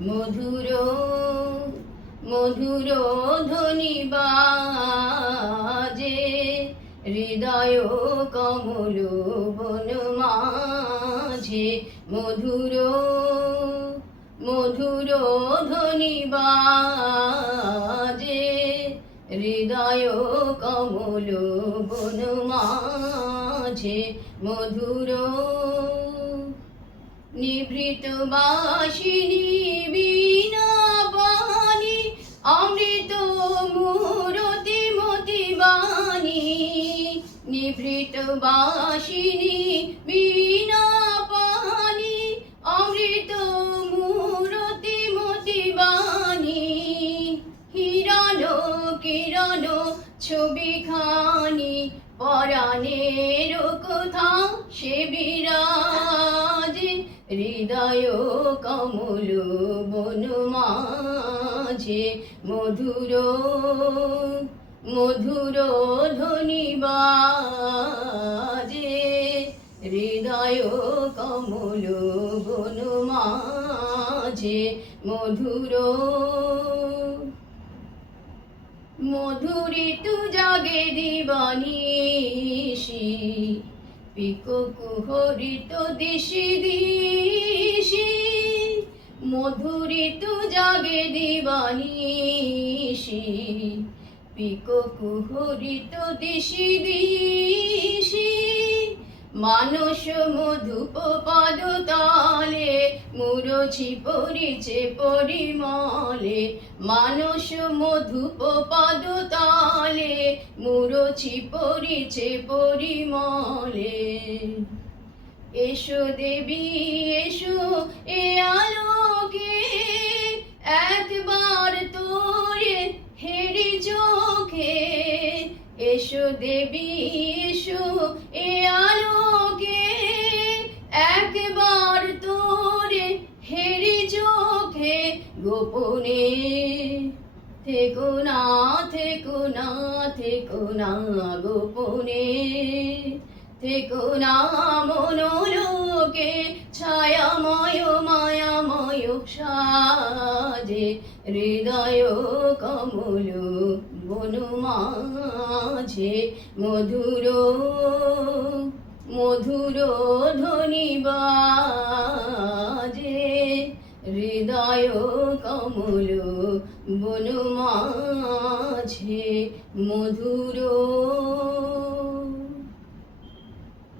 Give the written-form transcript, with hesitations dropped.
মধুর মধুর ধ্বনি বাজে হৃদয় কমল বন মাঝে মধুর মধুর ধ্বনি বাজে হৃদয় কমল বন মাঝে মধুর নিভৃত বাসিনী বীণা পানি অমৃত মূরতি মতি বাণী নিভৃত বাসিনী বীণা পানি অমৃত মূরতি মতি বাণী হিরণ কিরণ ছবিখানি পরাণের কথা সে বিরাজে হৃদয় কমল বন মাঝে মধুর মধুর ধ্বনি বাজে হৃদয় কমল বন মাঝে মধুর মধুরিত জাগে দিবানিশি পিকো কুহরিত দিশি দিশি মধুরিত জাগে দিবানিশি পিকো কুহরিত দিশি দিশি মানস মধুপ পাদ তালে মুরছি পরিছে পরিমলে মানস মধুপ পাদ তালে মুরছি পরিছে পরিমলে এসো দেবী এসো এ আলোকে একবার তোরে হেরি চোখে এসো দেবী এসো এ আলোকে একবার তোরে হেরি চোখে গোপনে থেকো না থেকো না থেকো না গোপনে থেকো না মনোলোকে ছায়াময় মায়াময় সাজে হৃদয় কমল বন মাঝে মধুর মধুর ধ্বনি বাজে হৃদয় কমল বন মাঝে মধুর।